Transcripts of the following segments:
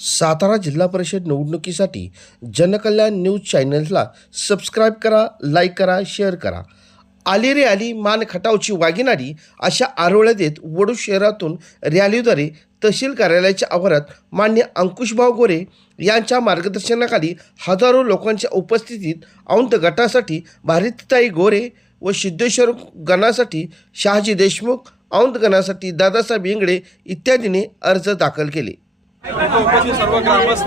सातारा जिल्हा परिषद निवडणुकीसाठी जनकल्याण न्यूज चॅनलला सबस्क्राईब करा, लाईक करा, शेअर करा. आली रे आली मान खटावची वागिनाडी अशा आरोळ्या देत वडूज शहरातून रॅलीद्वारे तहसील कार्यालयाच्या आवारात मान्य अंकुशभाऊ गोरे यांच्या मार्गदर्शनाखाली हजारो लोकांच्या उपस्थितीत औंध गटासाठी भारतीताई गोरे व सिद्धेश्वर गणासाठी शहाजी देशमुख, औंध गणासाठी दादासाहेब इंगळे इत्यादींनी अर्ज दाखल केले. उपस्थित सर्व ग्रामस्थ,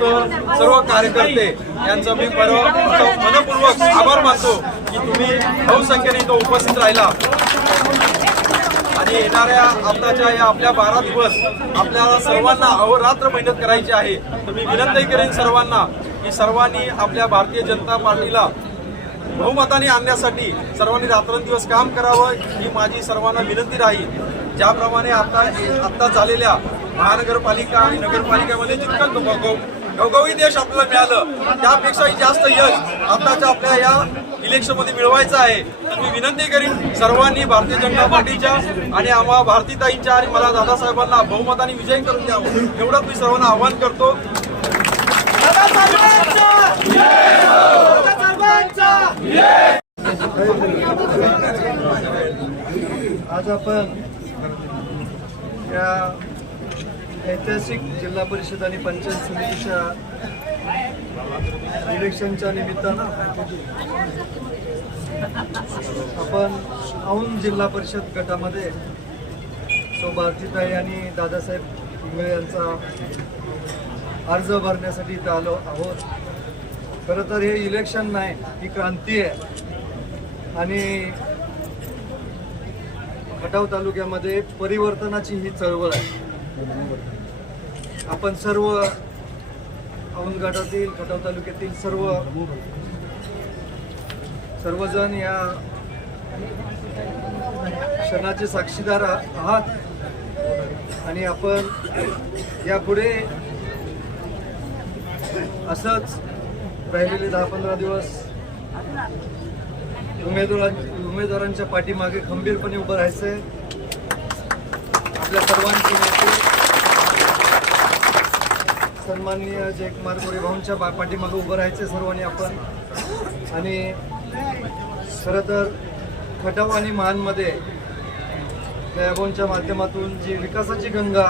सर्व कार्यकर्ते यांचं मी मनपूर्वक आभार मानतो की तुम्ही बहुसंख्येने इथं उपस्थित राहिला आणि येणाऱ्या आताच्या या आपल्या 12 दिवस आपल्याला सर्वांना अहोरात्र मेहनत करायची आहे. तर मी विनंती करेन सर्वांना की सर्वांनी आपल्या भारतीय जनता पार्टीला बहुमताने आणण्यासाठी सर्वांनी रात्रंदिवस काम करावं ही माझी सर्वांना विनंती राहील. ज्याप्रमाणे आता झालेल्या महानगरपालिका आणि नगरपालिकेमध्ये जितकं घवघवीत यश आपल्याला मिळालं त्यापेक्षाही जास्त यश आताच्या आपल्या या इलेक्शनमध्ये मिळवायचं आहे. तर मी विनंती करीन सर्वांनी भारतीय जनता पार्टीच्या आणि आम्हा भारतीताईंच्या आणि मला दादासाहेबांना बहुमताने विजयी करून द्यावं एवढंच मी सर्वांना आवाहन करतो. आज आपण या ऐतिहासिक जिल्हा परिषद आणि पंचायत समितीच्या इलेक्शनच्या निमित्तानं आपण औंध जिल्हा परिषद गटामध्ये भारतीताई आणि दादासाहेब इंगळे यांचा अर्ज भरण्यासाठी इथं आलो आहोत. खरं तर हे इलेक्शन नाही, ही क्रांती आहे आणि खटाव तालुक्यामध्ये परिवर्तनाची ही चळवळ आहे. आपण औंध गटातील खटाव तालुक्यातील सर्वजण या क्षणाचे साक्षीदार आहात आणि आपण यापुढे असंच राहिलेले 10-15 दिवस उमेदवारांच्या पाठीमागे खंबीरपणे उभं राहायचंय. आपल्या सर्वांचे नेते सन्माननीय जयकुमार गोरे भाऊंच्या पाठीमागे उभं राहायचं सर्वांनी आपण. आणि खरं तर खटाव आणि महानमध्ये दयाभाऊंच्या माध्यमातून जी विकासाची गंगा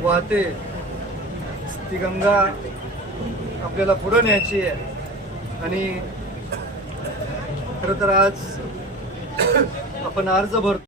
वाहते ती गंगा आपल्याला पुढे न्यायची आहे. आणि खरं तर आज आपण अर्ज भरतो.